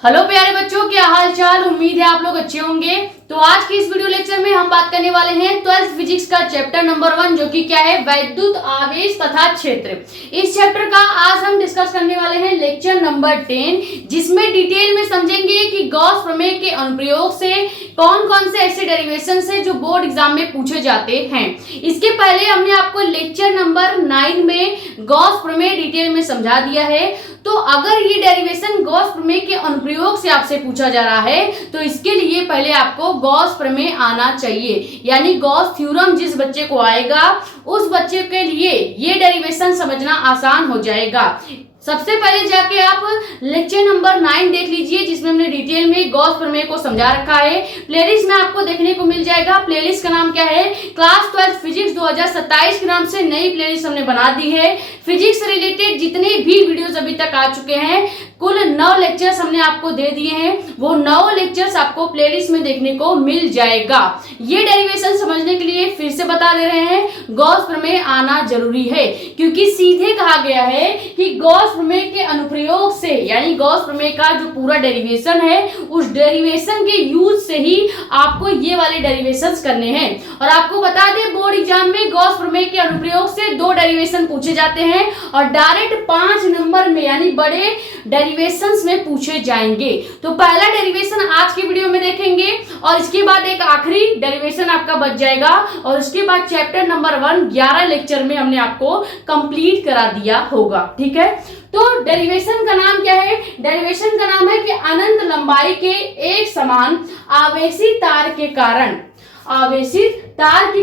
Hello प्यारे बच्चों, क्या हाल चाल। उम्मीद है आप लोग अच्छे होंगे। तो आज की इस वीडियो लेक्चर में हम बात करने वाले हैं 12th फिजिक्स का चैप्टर नंबर 1, जो कि क्या है, वैद्युत आवेश तथा क्षेत्र। इस चैप्टर का आज हम डिस्कस करने वाले हैं लेक्चर नंबर 10, जिसमें डिटेल में समझेंगे कि गॉस प्रमेय के अनुप्रयोग से कौन कौन से ऐसे डेरिवेशन है जो बोर्ड एग्जाम में पूछे जाते हैं। इसके पहले हमने आपको लेक्चर नंबर 9 में गॉस प्रमेय डिटेल में समझा दिया है। तो अगर ये डेरिवेशन गॉस प्रमेय के अनुप्रयोग से आपसे पूछा जा रहा है तो इसके लिए पहले आपको गॉस प्रमेय आना चाहिए, यानी गॉस थ्योरम जिस बच्चे को आएगा उस बच्चे के लिए ये डेरिवेशन समझना आसान हो जाएगा। सबसे पहले जाके आप लेक्चर नंबर 9 देख लीजिए, जिसमें हमने डिटेल में गॉस प्रमेय को समझा रखा है। प्लेलिस्ट में आपको देखने को मिल जाएगा। प्लेलिस्ट का नाम क्या है, क्लास 12 फिजिक्स 2027 के नाम से नई प्लेलिस्ट हमने बना दी है। फिजिक्स से रिलेटेड जितने भी वीडियोस अभी तक आ चुके हैं, कुल 9 लेक्चर्स हमने आपको दे दिए हैं। वो 9 लेक्चर्स आपको प्लेलिस्ट में देखने को मिल जाएगा। ये डेरिवेशन समझने के लिए फिर से बता दे रहे हैं, गॉस प्रमेय आना जरूरी है, क्योंकि सीधे कहा गया है कि गॉस प्रमेय के अनुप्रयोग से, यानी गॉस प्रमेय का जो पूरा डेरिवेशन है उस डेरिवेशन के यूज से ही आपको ये वाले डेरिवेशंस करने हैं। और आपको बता दें, बोर्ड एग्जाम में गॉस प्रमेय के अनुप्रयोग से 2 डेरिवेशन पूछे जाते हैं और डायरेक्ट 5 नंबर में यानी बड़े डेरिवेशंस में पूछे जाएंगे। तो पहला डेरिवेशन आज की वीडियो में देखेंगे और इसके बाद एक आखिरी डेरिवेशन आपका बच जाएगा और उसके बाद चैप्टर नंबर 1 11 लेक्चर में हमने आपको कंप्लीट करा दिया होगा। ठीक है, तो डेरिवेशन का नाम क्या है, डेरिवेशन का नाम है कि अनंत लंबाई के एक समान आवेशित तार के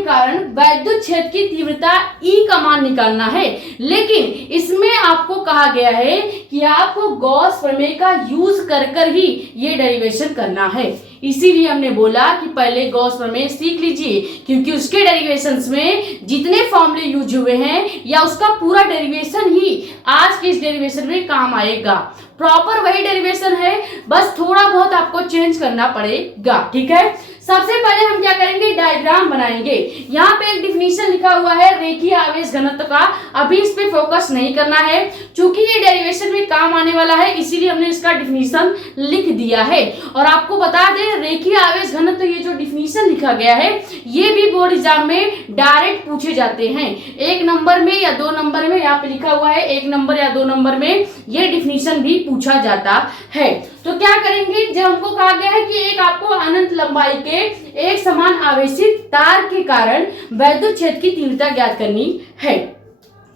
कारण वैद्युत क्षेत्र की तीव्रता E का मान निकालना है। लेकिन इसमें आपको कहा गया है कि आपको गॉस प्रमेय का यूज कर ही ये डेरिवेशन करना है। इसीलिए हमने बोला कि पहले गॉस प्रमेय सीख लीजिए, क्योंकि उसके डेरिवेशंस में जितने फॉर्मूले यूज हुए हैं या उसका पूरा डेरिवेशन ही आज के इस डेरिवेशन में काम आएगा। प्रॉपर वही डेरिवेशन है, बस थोड़ा बहुत आपको चेंज करना पड़ेगा। ठीक है, सबसे पहले हम क्या करेंगे, डायग्राम बनाएंगे। यहाँ पे एक डिफिनीशन लिखा हुआ है रेखीय आवेश घनत्व का, अभी इस पे फोकस नहीं करना है, चूंकि ये डेरिवेशन में काम आने वाला है इसीलिए हमने इसका डिफिनीशन लिख दिया है। और आपको बता दें, रेखीय आवेश घनत्व ये जो डिफिनीशन लिखा गया है ये भी बोर्ड एग्जाम में डायरेक्ट पूछे जाते हैं। 1 नंबर में या 2 नंबर में, यहाँ पे लिखा हुआ है 1 नंबर या 2 नंबर में ये डिफिनीशन भी पूछा जाता है। तो क्या करेंगे, जब हमको कहा गया है कि एक आपको अनंत लंबाई के एक समान आवेशित तार के कारण वैद्युत क्षेत्र की तीव्रता ज्ञात करनी है।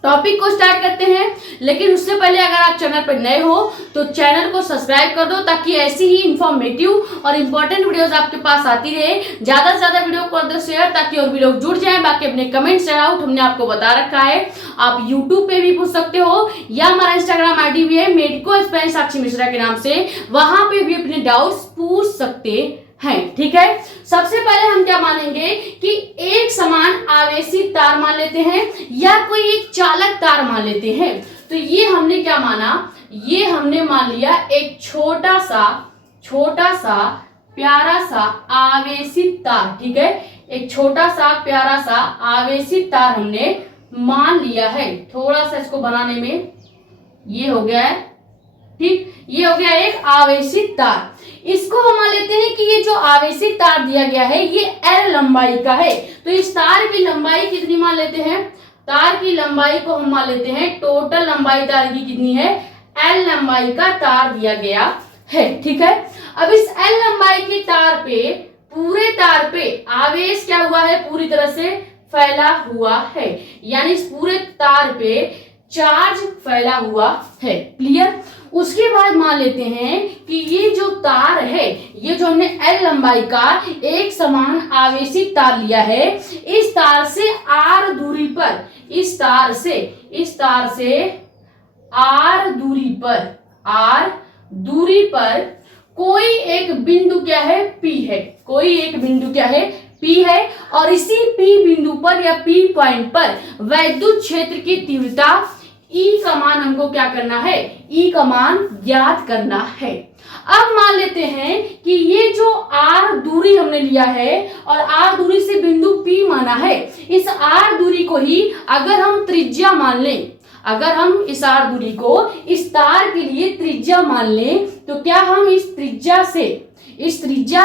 टॉपिक को स्टार्ट करते हैं, लेकिन उससे पहले अगर आप चैनल पर नए हो तो चैनल को सब्सक्राइब कर दो, ताकि ऐसी ही इंफॉर्मेटिव और इंपॉर्टेंट वीडियोस आपके पास आती रहे। ज्यादा से ज्यादा वीडियो कर दो शेयर, ताकि और भी लोग जुड़ जाएं। बाकी अपने कमेंट्स आउट हमने आपको बता रखा है, आप यूट्यूब पे भी पूछ सकते हो या हमारा इंस्टाग्राम आईडी भी है मेडिको स्पेलिंग साक्षी मिश्रा के नाम से, वहां पे भी अपने डाउट्स पूछ सकते हैं। ठीक है, सबसे पहले हम क्या मानेंगे कि एक समान आवेशित तार मान लेते हैं या कोई एक चालक तार मान लेते हैं। तो ये हमने क्या माना, ये हमने मान लिया एक छोटा सा प्यारा सा आवेशित तार। ठीक है, एक छोटा सा प्यारा सा आवेशित तार हमने मान लिया है। थोड़ा सा इसको बनाने में ये हो गया है, ठीक, ये हो गया एक आवेशित तार। इसको हम मान लेते हैं कि ये जो आवेशित तार दिया गया है ये L लंबाई का है। तो इस तार की लंबाई कितनी मान लेते हैं, तार की लंबाई को हम मान लेते हैं, टोटल लंबाई तार की कितनी है, L लंबाई का तार दिया गया है। ठीक है, अब इस L लंबाई की तार पे, पूरे तार पे आवेश क्या हुआ है, पूरी तरह से फैला हुआ है, यानी इस पूरे तार पे चार्ज फैला हुआ है। क्लियर। उसके बाद मान लेते हैं कि ये जो तार है, ये जो हमने L लंबाई का एक समान आवेशित तार लिया है, इस तार से R दूरी पर, इस तार से R दूरी पर कोई एक बिंदु क्या है, P है, कोई एक बिंदु क्या है, P है। और इसी P बिंदु पर या P पॉइंट पर वैद्युत क्षेत्र की तीव्रता E का मान हमको क्या करना है, E का मान ज्ञात करना है। अब मान लेते हैं कि ये जो R दूरी हमने लिया है और R दूरी से बिंदु P माना है, इस R दूरी को ही अगर हम त्रिज्या मान लें, अगर हम इस आर दूरी को इस तार के लिए त्रिज्या मान लें तो क्या हम इस त्रिज्या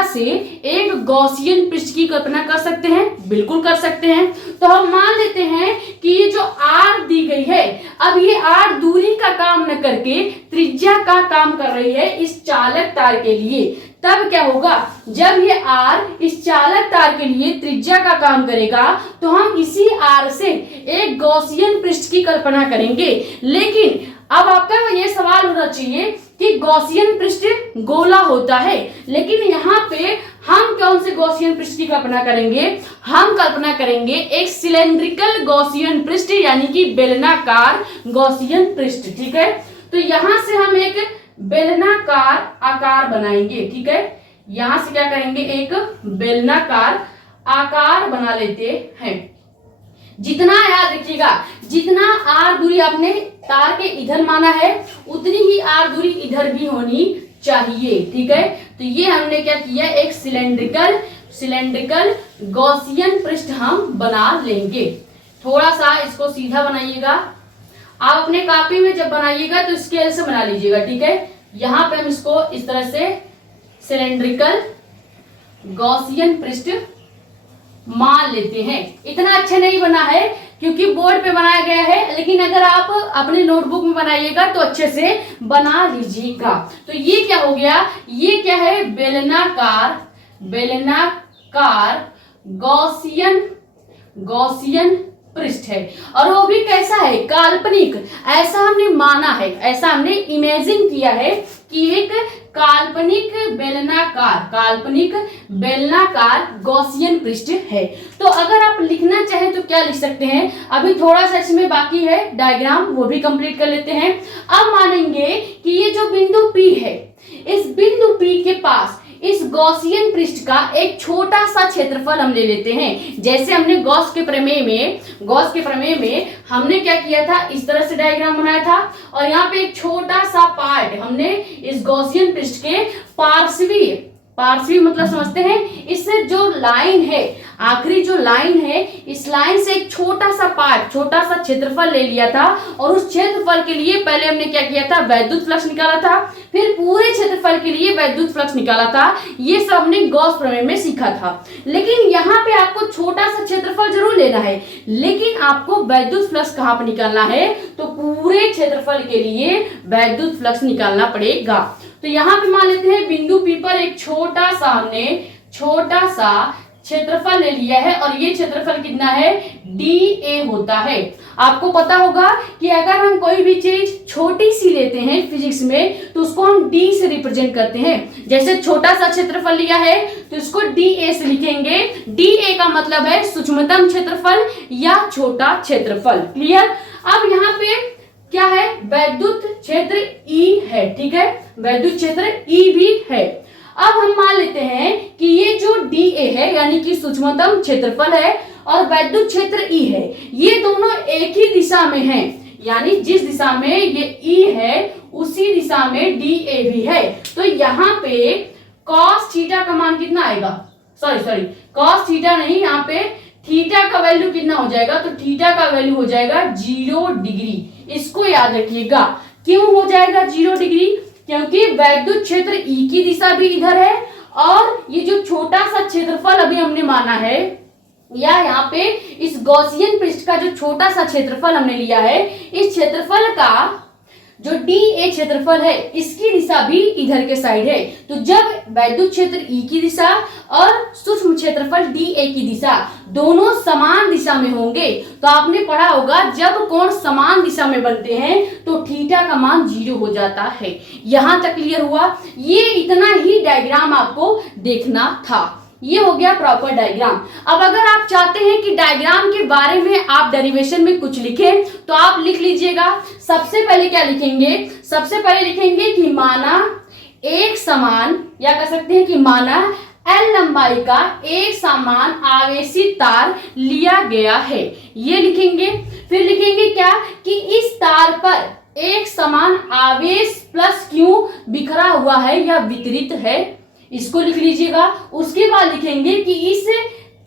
से एक गॉसियन पृष्ठ की कल्पना कर सकते हैं? बिल्कुल कर सकते हैं। तो हम मान लेते हैं कि ये जो आर दी गई है, अब ये आर दूरी का काम न करके त्रिज्या का काम कर रही है इस चालक तार के लिए। तब क्या होगा, जब ये आर इस चालक तार के लिए त्रिज्या का काम करेगा तो हम इसी आर से एक गॉसियन पृष्ठ की कल्पना करेंगे। लेकिन अब आपका ये सवाल होना चाहिए कि गॉसियन पृष्ठ गोला होता है, लेकिन यहाँ पे हम कौन से गॉसियन पृष्ठ की कल्पना करेंगे? हम कल्पना करेंगे एक सिलेंड्रिकल गॉसियन पृष्ठ, यानी कि बेलनाकार गॉसियन पृष्ठ। ठीक है, तो यहां से हम एक बेलनाकार आकार बनाएंगे। ठीक है, यहां से क्या करेंगे, एक बेलनाकार आकार बना लेते हैं। जितना याद रखिएगा, जितना आर दूरी आपने तार के इधर माना है उतनी ही आर दूरी इधर भी होनी चाहिए। ठीक है, तो ये हमने क्या किया, एक सिलेंड्रिकल गॉसियन पृष्ठ हम बना लेंगे। थोड़ा सा इसको सीधा बनाइएगा। आप अपने कॉपी में जब बनाइएगा तो स्केल से बना लीजिएगा। ठीक है, यहाँ पे हम इसको इस तरह से सिलेंड्रिकल गॉसियन पृष्ठ मान लेते हैं। इतना अच्छा नहीं बना है क्योंकि बोर्ड पे बनाया गया है, लेकिन अगर आप अपने नोटबुक में बनाइएगा तो अच्छे से बना लीजिएगा। तो ये क्या हो गया, ये क्या है, बेलनाकार गॉसियन पृष्ठ है। और वो भी कैसा है, काल्पनिक। ऐसा हमने माना है, ऐसा हमने इमेजिन किया है कि एक काल्पनिक बेलनाकार गॉसियन पृष्ठ है। तो अगर आप लिखना चाहें तो क्या लिख सकते हैं, अभी थोड़ा सा इसमें बाकी है डायग्राम, वो भी कंप्लीट कर लेते हैं। अब मानेंगे कि ये जो बिंदु P है, इस बिंदु P के पास इस गॉसियन पृष्ठ का एक छोटा सा क्षेत्रफल हम ले लेते हैं। जैसे हमने गॉस के प्रमेय में हमने क्या किया था, इस तरह से डायग्राम बनाया था और यहाँ पे एक छोटा सा पार्ट हमने इस गॉसियन पृष्ठ के पार्श्वी मतलब समझते हैं, इससे जो लाइन है, आखिरी जो लाइन है, इस लाइन से एक छोटा सा क्षेत्रफल ले लिया था। और उस क्षेत्रफल के लिए पहले हमने क्या किया था, वैद्युत फ्लक्स निकाला था, फिर पूरे क्षेत्रफल के लिए वैद्युत फ्लक्स निकाला था। ये सब हमने गॉस प्रमेय में सीखा था। लेकिन यहाँ पे आपको छोटा सा क्षेत्रफल जरूर लेना है, लेकिन आपको वैद्युत फ्लक्स कहाँ पर निकालना है, तो पूरे क्षेत्रफल के लिए वैद्युत फ्लक्स निकालना पड़ेगा। तो यहाँ पे मान लेते हैं बिंदु P पर एक छोटा सा क्षेत्रफल ले लिया है और ये क्षेत्रफल कितना है, dA होता है। आपको पता होगा कि अगर हम कोई भी चीज छोटी सी लेते हैं फिजिक्स में तो उसको हम d से रिप्रेजेंट करते हैं। जैसे छोटा सा क्षेत्रफल लिया है तो इसको dA से लिखेंगे। dA का मतलब है सूक्ष्मतम क्षेत्रफल या छोटा क्षेत्रफल। क्लियर। अब यहाँ पे क्या है, वैद्युत क्षेत्र E है। ठीक है, वैद्युत क्षेत्र E भी है। अब हम मान लेते हैं कि ये जो dA है यानी कि सूक्ष्मतम क्षेत्रफल है और वैद्युत क्षेत्र E है, ये दोनों एक ही दिशा में हैं। यानी जिस दिशा में ये E है उसी दिशा में dA भी है। तो यहाँ पे cos थीटा का मान कितना आएगा, सॉरी cos थीटा नहीं, यहाँ पे थीटा का वैल्यू कितना हो जाएगा, तो थीटा का वैल्यू हो जाएगा 0 डिग्री। इसको याद रखिएगा। क्यों हो जाएगा 0 डिग्री, क्योंकि वैद्युत क्षेत्र E की दिशा भी इधर है और ये जो छोटा सा क्षेत्रफल अभी हमने माना है, या यहाँ पे इस गॉसियन पृष्ठ का जो छोटा सा क्षेत्रफल हमने लिया है, इस क्षेत्रफल का जो dA क्षेत्रफल है इसकी दिशा भी इधर के साइड है। तो जब वैद्युत क्षेत्र E की दिशा और सूक्ष्म क्षेत्रफल dA की दिशा दोनों समान दिशा में होंगे, तो आपने पढ़ा होगा जब कोण समान दिशा में बनते हैं तो थीटा का मान 0 हो जाता है। यहां तक क्लियर हुआ। ये इतना ही डायग्राम आपको देखना था। ये हो गया प्रॉपर डायग्राम। अब अगर आप चाहते हैं कि डायग्राम के बारे में आप डेरिवेशन में कुछ लिखें तो आप लिख लीजिएगा। सबसे पहले क्या लिखेंगे, सबसे पहले लिखेंगे कि माना एक समान, या कह सकते हैं कि माना L लंबाई का एक समान आवेशित तार लिया गया है, ये लिखेंगे। फिर लिखेंगे क्या कि इस तार पर एक समान आवेश प्लस Q बिखरा हुआ है या वितरित है, इसको लिख लीजिएगा। उसके बाद लिखेंगे कि इस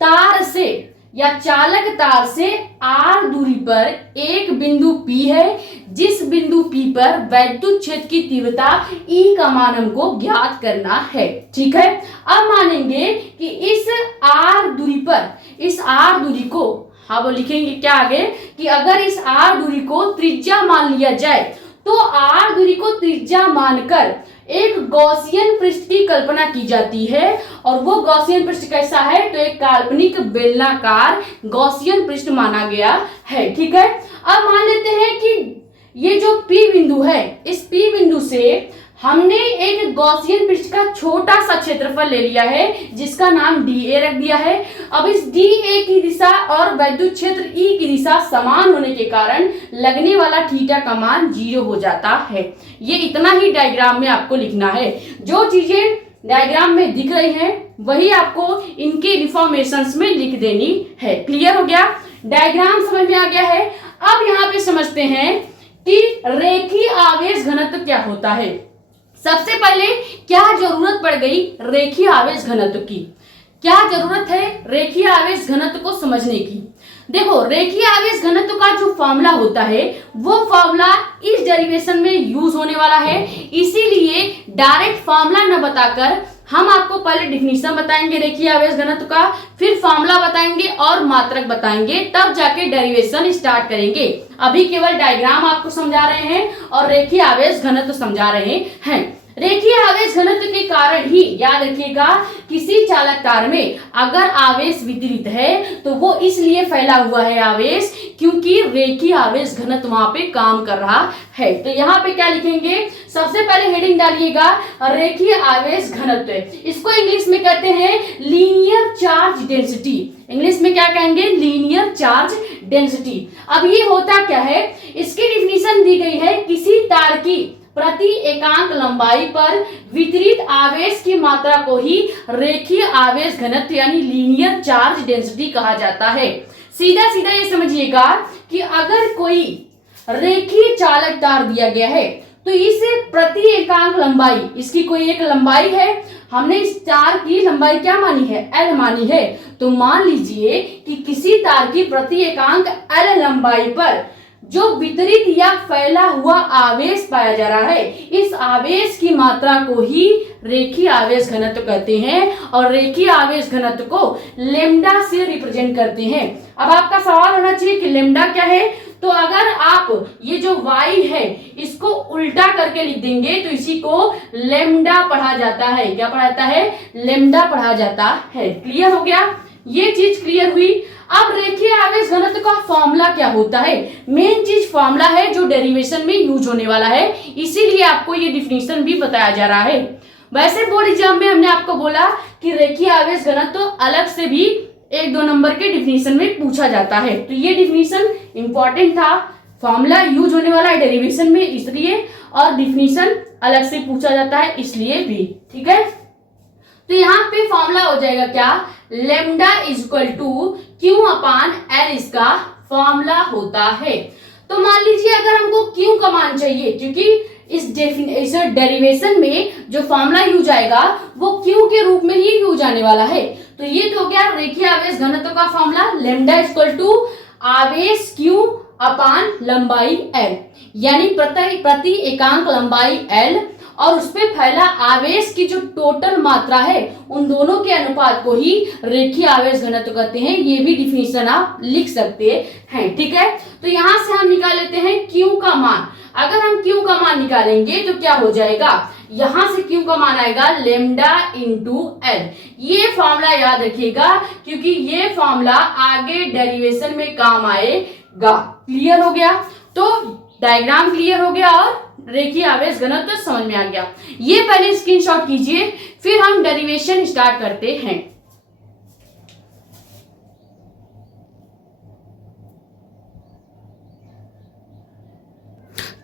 तार से या चालक तार से r दूरी पर एक बिंदु P है, जिस बिंदु P पर वैद्युत क्षेत्र की तीव्रता E का मान हमको ज्ञात करना है। ठीक है, अब मानेंगे कि इस r दूरी पर, इस r दूरी को वो लिखेंगे क्या आगे कि अगर इस r दूरी को त्रिज्या मान लिया जाए तो r दूरी को त्रिज्या मानकर एक गॉसियन पृष्ठ की कल्पना की जाती है। और वो गॉसियन पृष्ठ कैसा है, तो एक काल्पनिक बेलनाकार गॉसियन पृष्ठ माना गया है। ठीक है, अब मान लेते हैं कि ये जो P बिंदु है, इस P बिंदु से हमने एक गॉसियन पृष्ठ का छोटा सा क्षेत्रफल ले लिया है जिसका नाम dA रख दिया है। अब इस dA की दिशा और वैद्युत क्षेत्र E की दिशा समान होने के कारण लगने वाला थीटा का मान 0 हो जाता है। ये इतना ही डायग्राम में आपको लिखना है। जो चीजें डायग्राम में दिख रही हैं वही आपको इनके रिफॉर्मेशंस में लिख देनी है। क्लियर हो गया, डायग्राम समझ में आ गया है। अब यहाँ पे समझते हैं कि रेखीय आवेश घनत्व क्या होता है। सबसे पहले क्या जरूरत पड़ गई रेखीय आवेश घनत्व की, क्या जरूरत है रेखीय आवेश घनत्व को समझने की। देखो, रेखीय आवेश घनत्व का जो फॉर्मूला होता है वो फॉर्मूला इस डेरिवेशन में यूज होने वाला है, इसीलिए डायरेक्ट फॉर्मूला न बताकर हम आपको पहले डिफिनीशन बताएंगे रेखीय आवेश घनत्व का, फिर फॉर्मूला बताएंगे और मात्रक बताएंगे, तब जाके डेरिवेशन स्टार्ट करेंगे। अभी केवल डायग्राम आपको समझा रहे हैं और रेखीय आवेश घनत्व समझा रहे हैं। रेखीय आवेश घनत्व के कारण ही याद रखिएगा किसी चालक तार में अगर आवेश वितरित है तो वो इसलिए फैला हुआ है आवेश क्योंकि रेखीय आवेश घनत्व वहां पे काम कर रहा है। तो यहाँ पे क्या लिखेंगे, सबसे पहले हेडिंग डालिएगा रेखीय आवेश घनत्व, इसको इंग्लिश में कहते हैं लीनियर चार्ज डेंसिटी। इंग्लिश में क्या कहेंगे, लीनियर चार्ज डेंसिटी। अब ये होता क्या है, इसकी डिफिनीशन दी गई है किसी तार की प्रति एकांक लंबाई पर वितरित आवेश की मात्रा को ही रेखीय आवेश घनत्व यानी लीनियर चार्ज डेंसिटी कहा जाता है। सीधा सीधा ये समझिएगा कि अगर कोई रेखीय चालक तार दिया गया है तो इसे प्रति एकांक लंबाई, इसकी कोई एक लंबाई है, हमने इस तार की लंबाई क्या मानी है, L मानी है। तो मान लीजिए कि किसी तार की प्रति एकांक L लंबाई पर जो वितरित या फैला हुआ आवेश पाया जा रहा है, इस आवेश की मात्रा को ही रेखीय आवेश घनत्व कहते हैं और रेखीय आवेश घनत्व को लेम्डा से रिप्रेजेंट करते हैं। अब आपका सवाल होना चाहिए कि लेम्डा क्या है, तो अगर आप ये जो y है इसको उल्टा करके लिख देंगे तो इसी को लेम्डा पढ़ा जाता है। क्या पढ़ा जाता है, लेम्डा पढ़ा जाता है। क्लियर हो गया, ये चीज क्लियर हुई। अब रेखीय आवेश घनत्व का फॉर्मूला क्या होता है, मेन चीज फॉर्मूला है जो डेरिवेशन में यूज होने वाला है, इसीलिए आपको ये डिफिनीशन भी बताया जा रहा है। वैसे बोर्ड एग्जाम में हमने आपको बोला कि रेखीय आवेश घनत्व तो अलग से भी 1-2 नंबर के डिफिनीशन में पूछा जाता है, तो ये डिफिनीशन इंपॉर्टेंट था। फॉर्मूला यूज होने वाला है डेरिवेशन में इसलिए, और डिफिनीशन अलग से पूछा जाता है इसलिए भी। ठीक है, तो यहाँ पे फॉर्मूला हो जाएगा क्या, lambda is equal to Q upon L इसका फॉर्मूला होता है। तो मान लीजिए अगर हमको क्यू का मान चाहिए, क्योंकि इस डेरिवेशन में जो फॉर्मूला यूज आएगा वो क्यू के रूप में ही यूज आने वाला है। तो ये तो हो गया रेखीय आवेश घनत्व का formula, lambda is equal to आवेश क्यू अपान लंबाई एल, यानी प्रति एकांक लंबाई एल और उसपे फैला आवेश की जो टोटल मात्रा है उन दोनों के अनुपात को ही रेखीय आवेश घनत्व कहते हैं। ये भी डिफिनीशन आप लिख सकते हैं। ठीक है, तो यहां से हम निकाल लेते हैं Q का मान। अगर हम Q का मान निकालेंगे तो क्या हो जाएगा, यहां से Q का मान आएगा लेम्डा इंटू एल। ये फॉर्मूला याद रखिएगा क्योंकि ये फॉर्मूला आगे डेरिवेशन में काम आएगा। क्लियर हो गया, तो डायग्राम क्लियर हो गया और रेखीय आवेश घनत्व तो समझ में आ गया। ये पहले स्क्रीनशॉट कीजिए, फिर हम डेरिवेशन स्टार्ट करते हैं।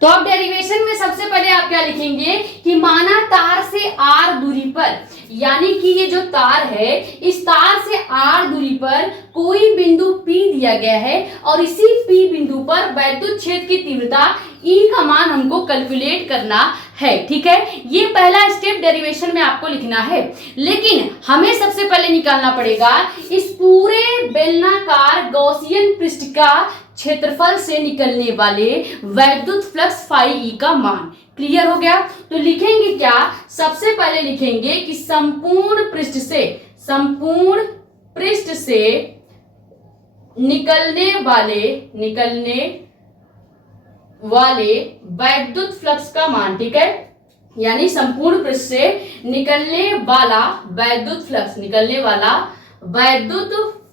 तो अब डेरिवेशन में सबसे पहले आप क्या लिखेंगे कि माना तार से r दूरी पर यानी कि ये जो तार है, इस तार से r दूरी पर कोई बिंदु P दिया गया है और इसी P बिंदु पर वैद्युत क्षेत्र की तीव्रता E का मान हमको कैलकुलेट करना है। ठीक है, ये पहला स्टेप डेरिवेशन में आपको लिखना है, लेकिन हमें सबसे पहले निकालना पड़ेगा इस पूरे बेलनाकार गॉसियन पृष्ठ का क्षेत्रफल से निकलने वाले वैद्युत फ्लक्स फाई ई का मान। क्लियर हो गया? तो लिखेंगे क्या, सबसे पहले लिखेंगे कि संपूर्ण पृष्ठ से निकलने वाले वैद्युत फ्लक्स का मान। ठीक है, यानी संपूर्ण पृष्ठ से निकलने वाला वैद्युत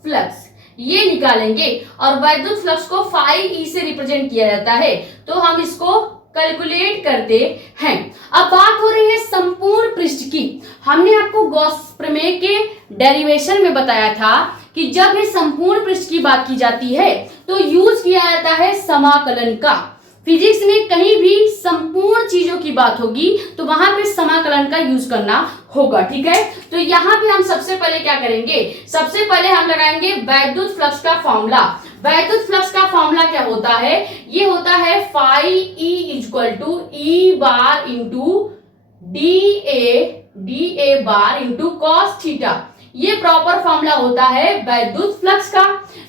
फ्लक्स ये निकालेंगे, और वैद्युत फ्लक्स को फाई ई से रिप्रेजेंट किया जाता है, तो हम इसको कैलकुलेट करते हैं। अब बात हो रही है संपूर्ण पृष्ठ की। हमने आपको गॉस प्रमेय के डेरिवेशन में बताया था कि जब ये संपूर्ण पृष्ठ की बात की जाती है तो यूज किया जाता है समाकलन का। फिजिक्स में कहीं भी संपूर्ण चीजों की बात होगी तो वहां पे समाकलन का यूज करना होगा। ठीक है, तो यहाँ पे हम सबसे पहले क्या करेंगे, सबसे पहले हम लगाएंगे वैद्युत फ्लक्स का फॉर्मूला। वैद्युत फ्लक्स का फॉर्मूला क्या होता है, ये होता है phi E equal to E bar into D A bar into cos theta. ये प्रॉपर फॉर्मूला होता है वैद्युत फ्लक्स का,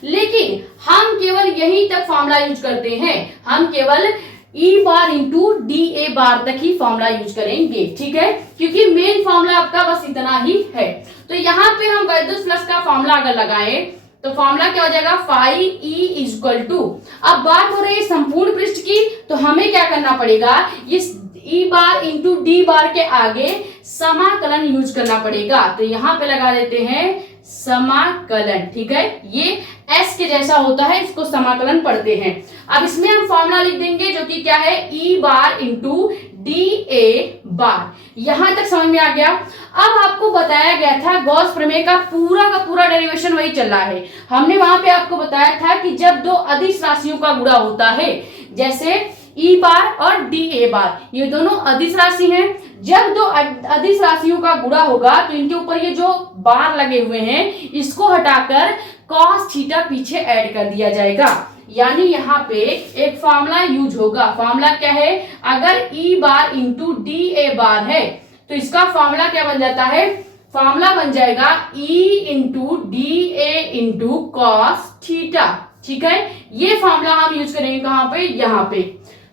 लेकिन हम केवल यहीं तक फॉर्मूला यूज करते हैं, हम केवल E bar into D A bar तक ही फॉर्मूला यूज करेंगे। ठीक है, क्योंकि मेन फॉर्मूला आपका बस इतना ही है। तो यहाँ पे हम वैद्युत फ्लक्स का फॉर्मूला अगर लगाएं तो फॉर्मूला क्या हो जाएगा, फाई ई इक्वल टू, अब बात हो रही है संपूर्ण पृष्ठ की, तो हमें क्या करना पड़ेगा, इस ई बार इंटू डी बार के आगे समाकलन यूज करना पड़ेगा। तो यहाँ पे लगा देते हैं समाकलन। ठीक है, ये एस के जैसा होता है, इसको समाकलन पढ़ते हैं। अब इसमें हम फॉर्मूला लिख देंगे जो कि क्या है, ई बार इंटू डी ए बार। यहां तक समझ में आ गया? अब आपको बताया गया था गॉस प्रमेय का पूरा डेरिवेशन वही चल रहा है। हमने वहां पे आपको बताया था कि जब दो अदिश राशियों का गुणा होता है, जैसे ई बार और डी ए बार, ये दोनों अदिश राशि हैं, जब दो अदिश राशियों का गुणा होगा तो इनके ऊपर ये जो बार लगे हुए हैं इसको हटाकर कॉस थीटा पीछे ऐड कर दिया जाएगा। यानी यहाँ पे एक फॉर्मूला यूज होगा। फॉर्मूला क्या है, अगर ई बार इंटू डी ए बार है तो इसका फॉर्मूला क्या बन जाता है, फॉर्मूला बन जाएगा ई इंटू डी ए इंटू कॉस थीटा। ठीक है, ये फॉर्मूला हम यूज करेंगे कहाँ पे, यहाँ पे।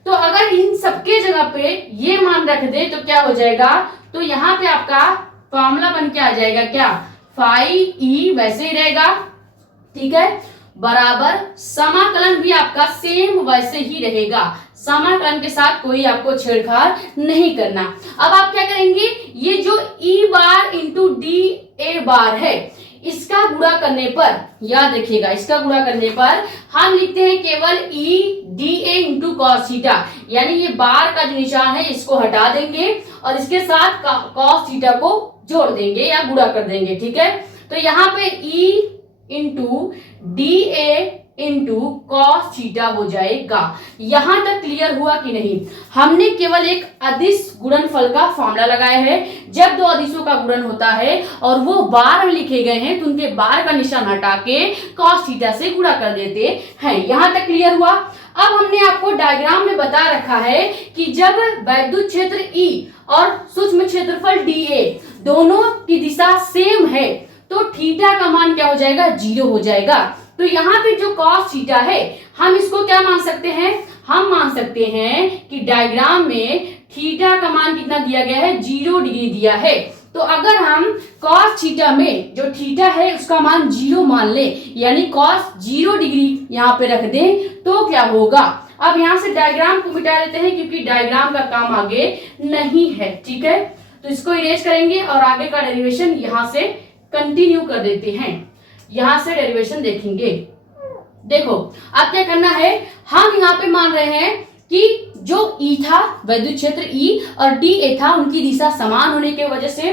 तो अगर इन सबके जगह पे ये मान रख दे तो क्या हो जाएगा, तो यहाँ पे आपका फॉर्मूला बन के आ जाएगा क्या, फाई ई वैसे ही रहेगा। ठीक है, बराबर समाकलन भी आपका सेम वैसे ही रहेगा, समाकलन के साथ कोई आपको छेड़छाड़ नहीं करना। अब आप क्या करेंगे, ये जो ई बार इंटू डी ए बार है इसका गुणा करने पर, याद रखिएगा, इसका गुणा करने पर हम लिखते हैं केवल E D A into cos theta, यानी ये बार का जो निशान है इसको हटा देंगे और इसके साथ कॉस थीटा को जोड़ देंगे या गुणा कर देंगे। ठीक है, तो यहाँ पे ई इंटू डी ए इंटू कॉस थीटा हो जाएगा। यहां तक क्लियर हुआ कि नहीं? हमने केवल एक अदिश गुणनफल का फॉर्मूला लगाया है। जब दो अदिशों का गुणन होता है और वो बार में लिखे गए हैं तो उनके बार का निशान हटा के कॉस थीटा से गुणा कर देते हैं। यहां तक क्लियर हुआ? अब हमने आपको डायग्राम में बता रखा है कि जब वैद्युत क्षेत्र E और सूक्ष्म क्षेत्रफल dA दोनों की दिशा सेम है तो थीटा का मान क्या हो जाएगा, 0 हो जाएगा। तो यहाँ पे जो कॉस थीटा है हम इसको क्या मान सकते हैं, हम मान सकते हैं कि डायग्राम में थीटा का मान कितना दिया गया है, 0 डिग्री दिया है। तो अगर हम कॉस थीटा में जो थीटा है उसका मान 0 मान ले, यानी कॉस 0 डिग्री यहाँ पे रख दें तो क्या होगा। अब यहाँ से डायग्राम को मिटा देते हैं क्योंकि डायग्राम का काम आगे नहीं है। ठीक है, तो इसको इरेज करेंगे और आगे का डेरिवेशन यहाँ से कंटिन्यू कर देते हैं। यहां से डेरिवेशन देखेंगे। देखो अब क्या करना है, हम यहाँ पे मान रहे हैं कि जो E था, वैद्युत क्षेत्र E और DA था, उनकी दिशा समान होने की वजह से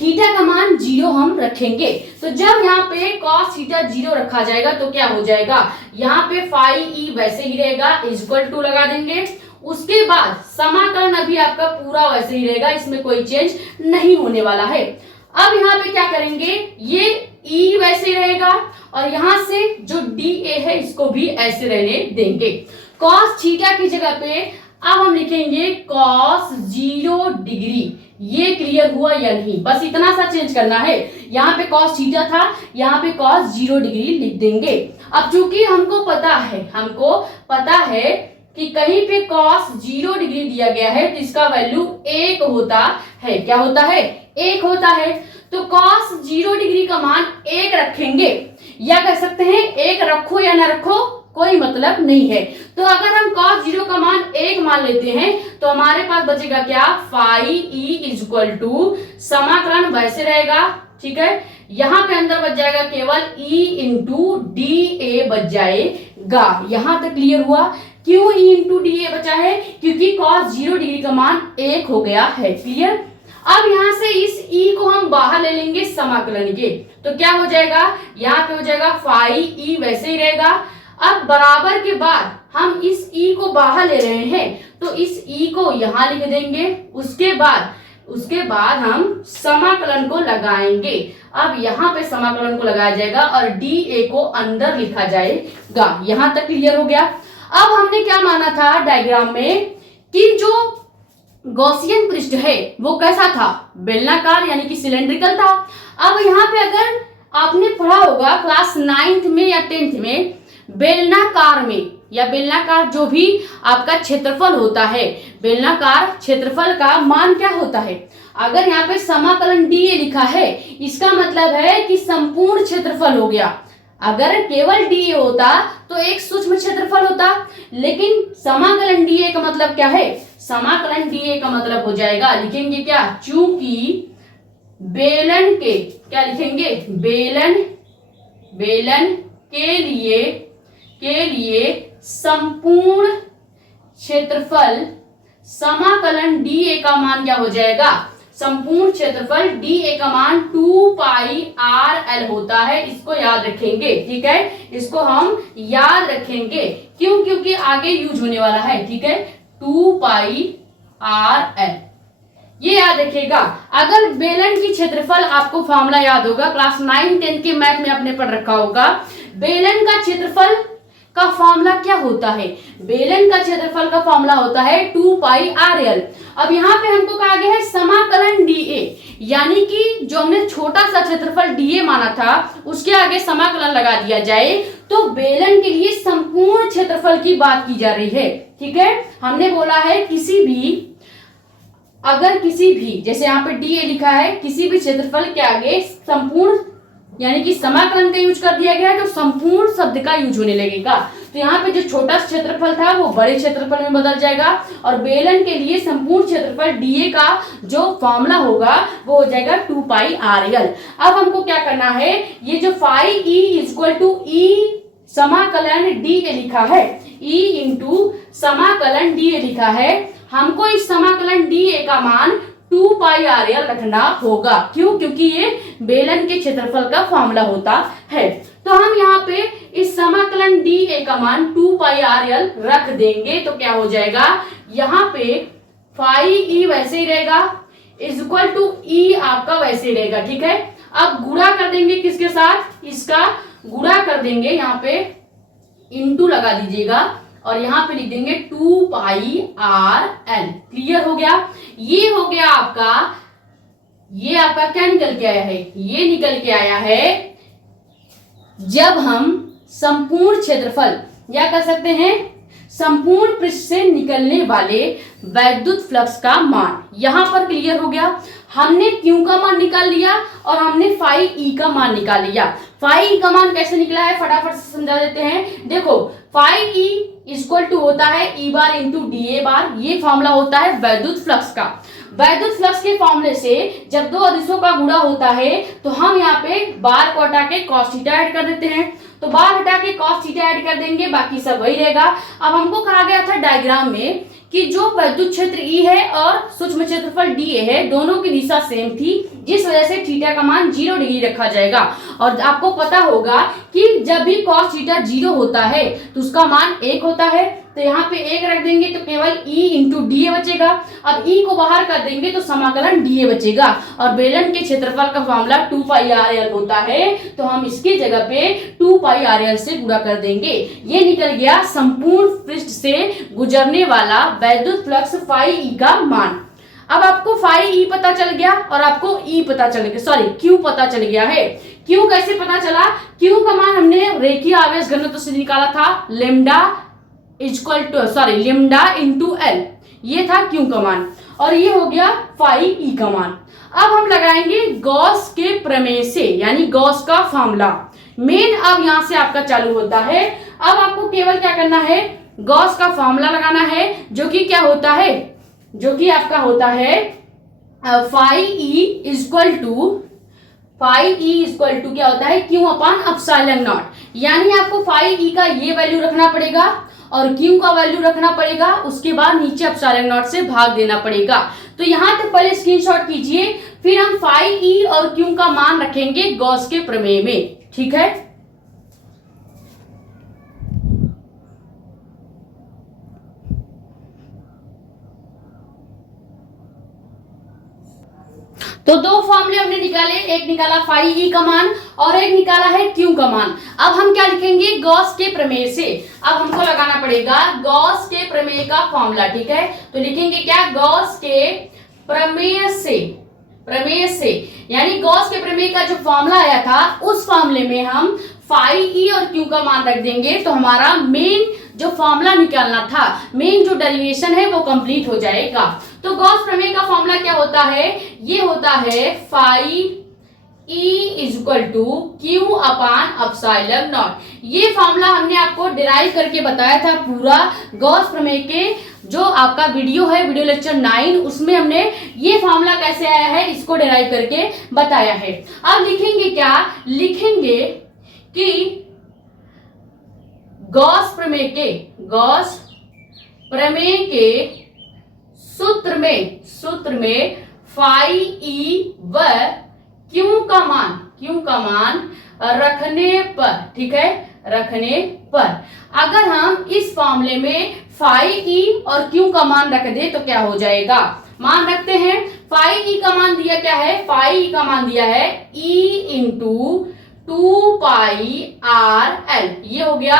थीटा का मान 0 हम रखेंगे। तो जब यहाँ पे cos थीटा 0 रखा जाएगा तो क्या हो जाएगा, यहाँ पे फाई E वैसे ही रहेगा, इक्वल टू लगा देंगे। उसके बाद समाकलन अभी आपका पूरा वैसे ही रहेगा, इसमें कोई चेंज नहीं होने वाला है। अब यहाँ पे क्या करेंगे, ये E वैसे रहेगा और यहां से जो DA है इसको भी ऐसे रहने देंगे। cos थीटा की जगह पे अब हम लिखेंगे cos 0 डिग्री। ये क्लियर हुआ या नहीं, बस इतना सा चेंज करना है। यहाँ पे cos थीटा था, यहाँ पे cos 0 डिग्री लिख देंगे। अब चूंकि हमको पता है कि कहीं पे cos 0 डिग्री दिया गया है तो इसका वैल्यू 1 होता है। क्या होता है? 1 होता है। तो cos 0 डिग्री का मान 1 रखेंगे, या कह सकते हैं 1 रखो या ना रखो कोई मतलब नहीं है। तो अगर हम cos 0 का मान 1 मान लेते हैं तो हमारे पास बचेगा क्या, फाई ई इक्वल टू समाकलन वैसे रहेगा, ठीक है। यहां पे अंदर बच जाएगा केवल E इंटू डी ए बच जाएगा। यहां तक क्लियर हुआ? क्यों E इंटू डी ए बचा है? क्योंकि cos 0 डिग्री का मान 1 हो गया है। क्लियर? अब यहां से इस E को हम बाहर ले लेंगे समाकलन के, तो क्या हो जाएगा, यहाँ पे हो जाएगा फाई E वैसे ही रहेगा। अब बराबर के बाद हम इस E को बाहर ले रहे हैं तो इस E को यहां लिख देंगे। उसके बाद हम समाकलन को लगाएंगे। अब यहाँ पे समाकलन को लगाया जाएगा और DA को अंदर लिखा जाएगा। यहां तक क्लियर हो गया? अब हमने क्या माना था डायग्राम में कि जो गॉसियन पृष्ठ है वो कैसा था, बेलनाकार यानी कि सिलेंड्रिकल था। अब यहाँ पे अगर आपने पढ़ा होगा क्लास 9th में या 10th में, बेलनाकार में या बेलनाकार जो भी आपका क्षेत्रफल होता है, बेलनाकार क्षेत्रफल का मान क्या होता है? अगर यहाँ पे समाकलन DA लिखा है इसका मतलब है कि संपूर्ण क्षेत्रफल हो गया। अगर केवल DA होता तो एक सूक्ष्म क्षेत्रफल होता, लेकिन समाकलन DA का मतलब क्या है? समाकलन DA का मतलब हो जाएगा, लिखेंगे क्या, चूंकि बेलन के, क्या लिखेंगे, बेलन के लिए संपूर्ण क्षेत्रफल समाकलन DA का मान क्या हो जाएगा? संपूर्ण क्षेत्रफल DA का मान 2 पाई RL होता है। इसको याद रखेंगे, ठीक है, इसको हम याद रखेंगे। क्यों? क्योंकि आगे यूज होने वाला है, ठीक है, 2 पाई RL, ये याद रखिएगा। अगर बेलन की क्षेत्रफल, आपको फॉर्मूला याद होगा, क्लास 9 10 के मैथ में आपने पढ़ रखा होगा। बेलन का क्षेत्रफल का फॉर्मूला क्या होता है? बेलन का क्षेत्रफल का फॉर्मूला होता है 2 पाई RL। अब यहाँ पे हमको कहा गया है समाकलन DA, यानी कि जो हमने छोटा सा क्षेत्रफल DA माना था उसके आगे समाकलन लगा दिया जाए तो बेलन के लिए संपूर्ण क्षेत्रफल की बात की जा रही है, ठीक है। हमने बोला है अगर किसी भी जैसे यहाँ पे DA लिखा है, किसी भी क्षेत्रफल के आगे संपूर्ण यानी कि समाकलन का यूज कर दिया गया है तो संपूर्ण शब्द का यूज होने लगेगा। तो यहाँ पे जो छोटा क्षेत्रफल था वो बड़े क्षेत्रफल में बदल जाएगा और बेलन के लिए संपूर्ण क्षेत्रफल DA का जो फॉर्मूला होगा वो हो जाएगा 2 पाई RL। अब हमको क्या करना है, ये जो phi E equal to E समाकलन DA लिखा है, E इंटू समाकलन DA लिखा है, हमको इस समाकलन DA का मान 2 पाई RL रखना होगा। क्यों? क्योंकि ये बेलन के क्षेत्रफल का फॉर्मूला होता है। तो हम यहाँ पे इस समाकलन DA का मान 2 पाई RL रख देंगे तो क्या हो जाएगा, यहाँ पे फाई E वैसे ही रहेगा इक्वल टू E आपका वैसे ही रहेगा, ठीक है। अब गुणा कर देंगे किसके साथ, इसका गुणा कर देंगे, यहाँ पे इंटू लगा दीजिएगा और यहाँ पे लिख देंगे 2 पाई RL। क्लियर हो गया? ये हो गया आपका, ये आपका क्या निकल के आया है, ये निकल के आया है जब हम संपूर्ण क्षेत्रफल या कह सकते हैं संपूर्ण पृष्ठ से निकलने वाले वैद्युत फ्लक्स का मान। यहां पर क्लियर हो गया, हमने Q का मान निकाल लिया और हमने फाई E का मान निकाल लिया। फाई E का मान कैसे निकला है फटाफट से समझा देते हैं। देखो फाई E इक्वल टू होता है E बार इंटू DA बार, ये फॉर्मूला होता है वैद्युत फ्लक्स का। वैद्युत फ्लक्स के फॉर्मूले से जब दो अदिशों का गुणा होता है तो हम यहाँ पे बार को हटा के cos थीटा ऐड कर देते हैं, तो बार हटा के cos थीटा ऐड कर देंगे, बाकी सब वही रहेगा। अब हमको कहा गया था डायग्राम में कि जो वैद्युत क्षेत्र E है और सूक्ष्म क्षेत्रफल DA है दोनों की दिशा सेम थी, जिस वजह से थीटा का मान 0 डिग्री रखा जाएगा। और आपको पता होगा कि जब भी cos थीटा 0 होता है तो उसका मान 1 होता है, तो यहाँ पे 1 रख देंगे तो केवल E इंटू डी बचेगा। अब E को बाहर कर देंगे तो समाकलन डी बचेगा। और बेलन के क्षेत्रफल का फॉर्मूला 2 पाई आर एल होता है, तो हम इसकी जगह पे 2 पाई आर एल से गुणा कर देंगे। ये निकल गया संपूर्ण पृष्ठ से गुजरने वाला वैद्युत फ्लक्स फाई ई का मान। अब आपको फाई ई पता चल गया और आपको ई पता चल गया, सॉरी क्यू पता चल गया है। क्यू कैसे पता चला? क्यू का मान हमने रेखीय आवेश घनत्व से निकाला था, लेमडा लेमडा इंटू एल, ये था क्यू का मान, और ये हो गया फाई ई का मान। अब हम लगाएंगे गॉस के प्रमेय से, यानी गॉस का फॉर्मूला। मेन अब यहां से आपका चालू होता है। अब आपको केवल क्या करना है, गॉस का फॉर्मूला लगाना है, जो कि क्या होता है, जो कि आपका होता है फाई ई इक्वल टू क्या होता है, क्यू अपान एप्सिलॉन नॉट। यानी आपको फाई ई का ये वैल्यू रखना पड़ेगा और क्यू का वैल्यू रखना पड़ेगा, उसके बाद नीचे एप्सिलॉन नॉट से भाग देना पड़ेगा। तो यहां तक पहले स्क्रीनशॉट कीजिए, फिर हम फाई ई और क्यू का मान रखेंगे गॉस के प्रमेय में, ठीक है। तो दो फॉर्मूले हमने निकाले, एक निकाला फाई ई का मान और एक निकाला है क्यू का मान। अब हम क्या लिखेंगे, गॉस के प्रमेय से। अब हमको लगाना पड़ेगा गॉस के प्रमेय का फॉर्मूला, ठीक है। तो लिखेंगे क्या, गॉस के प्रमेय से यानी गॉस के प्रमेय का जो फॉर्मूला आया था उस फॉर्मूले में हम फाई ई और क्यू का मान रख देंगे, तो हमारा मेन जो फॉर्मूला निकालना था, मेन जो डेरिवेशन है वो कंप्लीट हो जाएगा। तो गॉस प्रमेय का फॉर्मूला क्या होता है, ये होता है phi E equal to Q upon epsilon naught. ये फॉर्मूला हमने आपको डिराइव करके बताया था पूरा गॉस प्रमेय के जो आपका वीडियो है, वीडियो लेक्चर 9, उसमें हमने ये फॉर्मूला कैसे आया है इसको डिराइव करके बताया है। अब लिखेंगे क्या, लिखेंगे कि गॉस प्रमेय के सूत्र में फाई ई व क्यू का मान रखने पर, ठीक है, रखने पर अगर हम इस फॉर्मूले में फाई ई और क्यू का मान रख दे तो क्या हो जाएगा, मान रखते हैं। फाई ई का मान दिया क्या है, फाई ई का मान दिया है ई इंटू 2 पाई आर एल, ये हो गया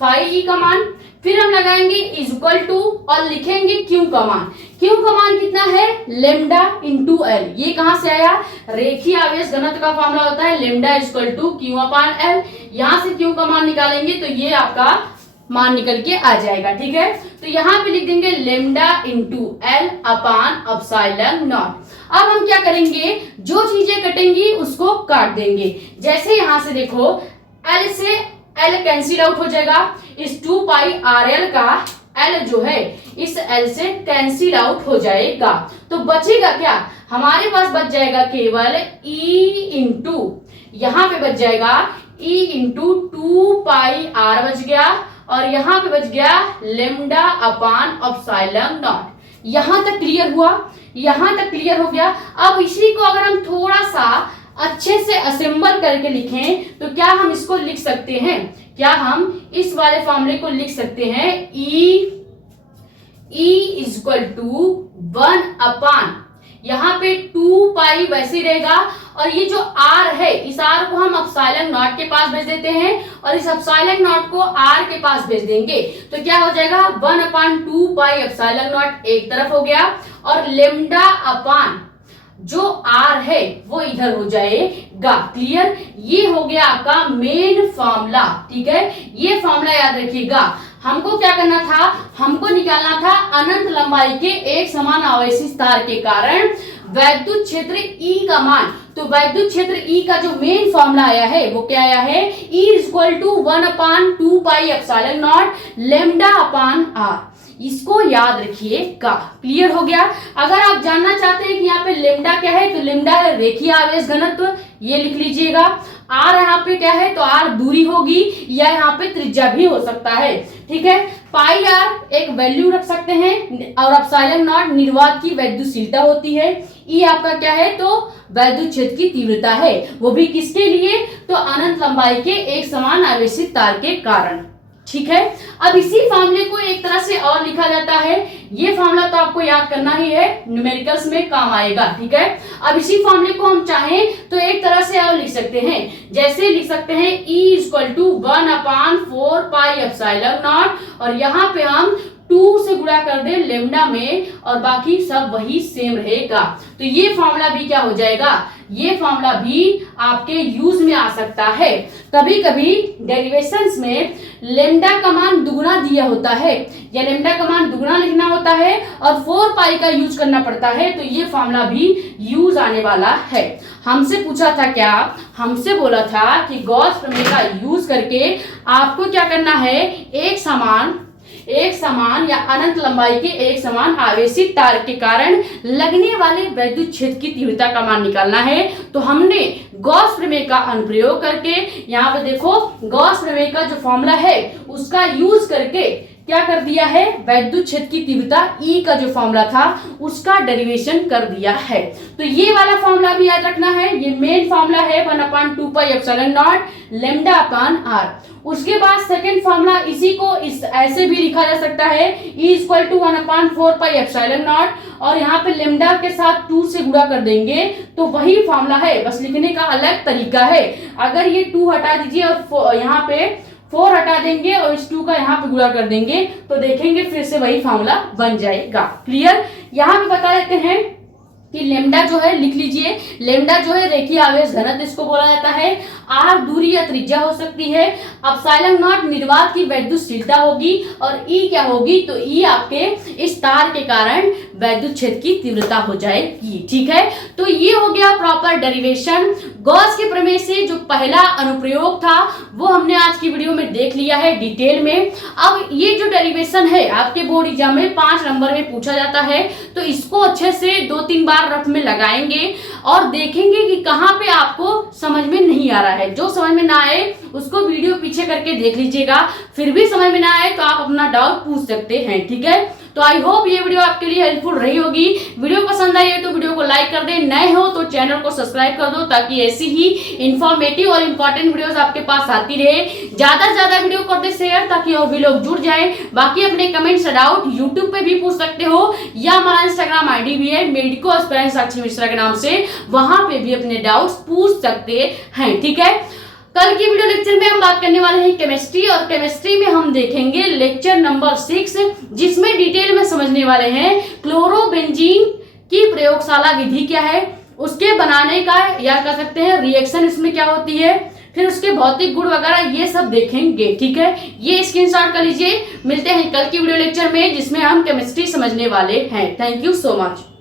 फाई ई का मान। फिर हम लगाएंगे इक्वल टू और लिखेंगे क्यू का मान। क्यू का मान कितना है, लेमडा इंटू एल। ये कहां से आया, रेखीय आवेश घनत्व का फॉर्मूला होता है lambda equal to Q upon L. यहां से क्यू का मान निकालेंगे तो ये आपका मान निकल के आ जाएगा, ठीक है। तो यहाँ पे लिख देंगे lambda into L upon epsilon not. अब हम क्या करेंगे, जो चीजें कटेंगी उसको काट देंगे। जैसे यहां से देखो, एल से एल कैंसिल आउट हो जाएगा, इस 2 पाई आर एल का एल जो है इस एल से कैंसिल आउट हो जाएगा। तो बचेगा क्या, हमारे पास बच जाएगा केवल ई इंटू, यहाँ पे बच जाएगा ई इंटू 2 पाई आर बच गया, और यहाँ पे बच गया लेमडा अपान एप्सिलॉन नॉट। यहां तक क्लियर हुआ, यहां तक क्लियर हो गया। अब इसी को अगर हम थोड़ा सा अच्छे से असेंबल करके लिखें तो क्या हम इसको लिख सकते हैं, क्या हम इस वाले फॉर्मूले को लिख सकते हैं, E इक्वल टू 1 अपान, यहाँ पे 2 पाई वैसे ही रहेगा, और ये जो R है इस R को हम एप्सिलॉन नॉट के पास भेज देते हैं और इस एप्सिलॉन नॉट को R के पास भेज देंगे, तो क्या हो जाएगा 1 अपान 2 पाई एप्सिलॉन नॉट एक तरफ हो गया, और लेमडा अपान जो R है वो इधर हो जाएगा। क्लियर, ये हो गया आपका मेन फॉर्मूला, ठीक है। ये फॉर्मूला याद रखिएगा। हमको क्या करना था, हमको निकालना था अनंत लंबाई के एक समान आवेशित तार के कारण वैद्युत क्षेत्र E का मान। तो वैद्युत क्षेत्र E का जो मेन फॉर्मूला आया है वो क्या आया है, E equal to 1 upon 2 pi epsilon naught lambda upon R। इसको याद रखिएगा। क्लियर हो गया। अगर आप जानना चाहते हैं कि यहाँ पे लेमडा क्या है, तो लेमडा है रेखीय आवेश घनत्व, ये लिख लीजिएगा। आर यहाँ पे क्या है, तो आर दूरी होगी, या यहाँ पे त्रिज्या भी हो सकता है, ठीक है। पाई आर एक वैल्यू रख सकते हैं, और एप्सिलॉन नॉट निर्वात की वैद्युतशीलता होती है। ई आपका क्या है, तो वैद्युत क्षेत्र की तीव्रता है, वो भी किसके लिए, तो अनंत लंबाई के एक समान आवेशित तार के कारण, ठीक है। अब इसी फार्मूले को एक तरह से और लिखा जाता है, ये फार्मूला तो आपको याद करना ही है, न्यूमेरिकल्स में काम आएगा, ठीक है। अब इसी फार्मूले को हम चाहें तो एक तरह से और लिख सकते हैं, जैसे लिख सकते हैं E = 1/4 पाई एप्सिलॉन नॉट, और यहाँ पे हम 2 से गुणा कर दे लेमडा में, और बाकी सब वही सेम रहेगा। तो ये फार्मूला भी क्या हो जाएगा, ये फार्मूला भी आपके यूज में आ सकता है। कभी कभी डेरिवेशंस में लेमडा का मान दुगुना दिया होता है, या लेमडा का मान दुगुना लिखना होता है और 4 पाई का यूज करना पड़ता है, तो ये फार्मूला भी यूज आने वाला है। हमसे पूछा था क्या, हमसे बोला था कि गॉस प्रमेय का यूज करके आपको क्या करना है, एक समान या अनंत लंबाई के एक समान आवेशित तार के कारण लगने वाले वैद्युत क्षेत्र की तीव्रता का मान निकालना है। तो हमने गॉस प्रमेय का अनुप्रयोग करके, यहाँ पे देखो गॉस प्रमेय का जो फॉर्मूला है उसका यूज करके क्या कर दिया है, वैद्युत क्षेत्र की तीव्रता E का जो फॉर्मूला था उसका डेरिवेशन कर दिया है। तो ये वाला फॉर्मूला भी याद रखना है, ये मेन फॉर्मूला है 1/2 पाई epsilon naught lambda upon R। उसके बाद सेकंड फॉर्मूला इसी को ऐसे भी लिखा जा सकता है, E = 1/4 पाई एप्सिलॉन नॉट, और यहाँ पे लेमडा के साथ 2 से गुणा कर देंगे तो वही फॉर्मूला है, बस लिखने का अलग तरीका है। अगर ये 2 हटा दीजिए और यहाँ पे 4 हटा देंगे और इस 2 का यहाँ पे गुणा कर देंगे तो देखेंगे फिर से वही फॉर्मूला बन जाएगा। क्लियर। यहाँ पे बता देते हैं कि लेमडा जो है, लिख लीजिए, लेमडा जो है रेखीय आवेश घनत्व इसको बोला जाता है। R दूरी या त्रिज्या हो सकती है। एप्सिलॉन नॉट निर्वात की वैद्युतशीलता होगी, और E क्या होगी, तो E आपके इस तार के कारण वैद्युत क्षेत्र की तीव्रता हो जाएगी, ठीक है। तो ये हो गया प्रॉपर डेरिवेशन। गॉस के प्रमेय से जो पहला अनुप्रयोग था वो हमने आज की वीडियो में देख लिया है डिटेल में। अब ये जो डेरिवेशन है आपके बोर्ड एग्जाम में 5 नंबर में पूछा जाता है, तो इसको अच्छे से 2-3 बार रफ में लगाएंगे और देखेंगे कि कहाँ पे आपको समझ में नहीं आ रहा है। जो समझ में ना आए उसको वीडियो पीछे करके देख लीजिएगा, फिर भी समझ में ना आए तो आप अपना डाउट पूछ सकते हैं, ठीक है। तो आई होप ये वीडियो आपके लिए हेल्पफुल रही होगी। वीडियो पसंद आई है तो वीडियो को लाइक कर दें, नए हो तो चैनल को सब्सक्राइब कर दो ताकि ऐसी ही इंफॉर्मेटिव और इंपॉर्टेंट वीडियोस आपके पास आती रहे। ज्यादा से ज्यादा वीडियो कर दे शेयर ताकि और भी लोग जुड़ जाएं। बाकी अपने कमेंट्स डाउट यूट्यूब पे भी पूछ सकते हो, या हमारा इंस्टाग्राम आईडी भी है मेडिको एस्पिरेंट साक्षी मिश्रा के नाम से, वहां पे भी अपने डाउट्स पूछ सकते हैं, ठीक है। कल की वीडियो लेक्चर में हम बात करने वाले हैं केमिस्ट्री, और केमिस्ट्री में हम देखेंगे लेक्चर नंबर 6, जिसमें डिटेल में समझने वाले हैं क्लोरोबेंजीन की प्रयोगशाला विधि क्या है, उसके बनाने का या कह सकते हैं रिएक्शन इसमें क्या होती है, फिर उसके भौतिक गुण वगैरह ये सब देखेंगे, ठीक है। ये स्क्रीनशॉट कर लीजिए। मिलते हैं कल की वीडियो लेक्चर में जिसमें हम केमिस्ट्री समझने वाले हैं। Thank you so much.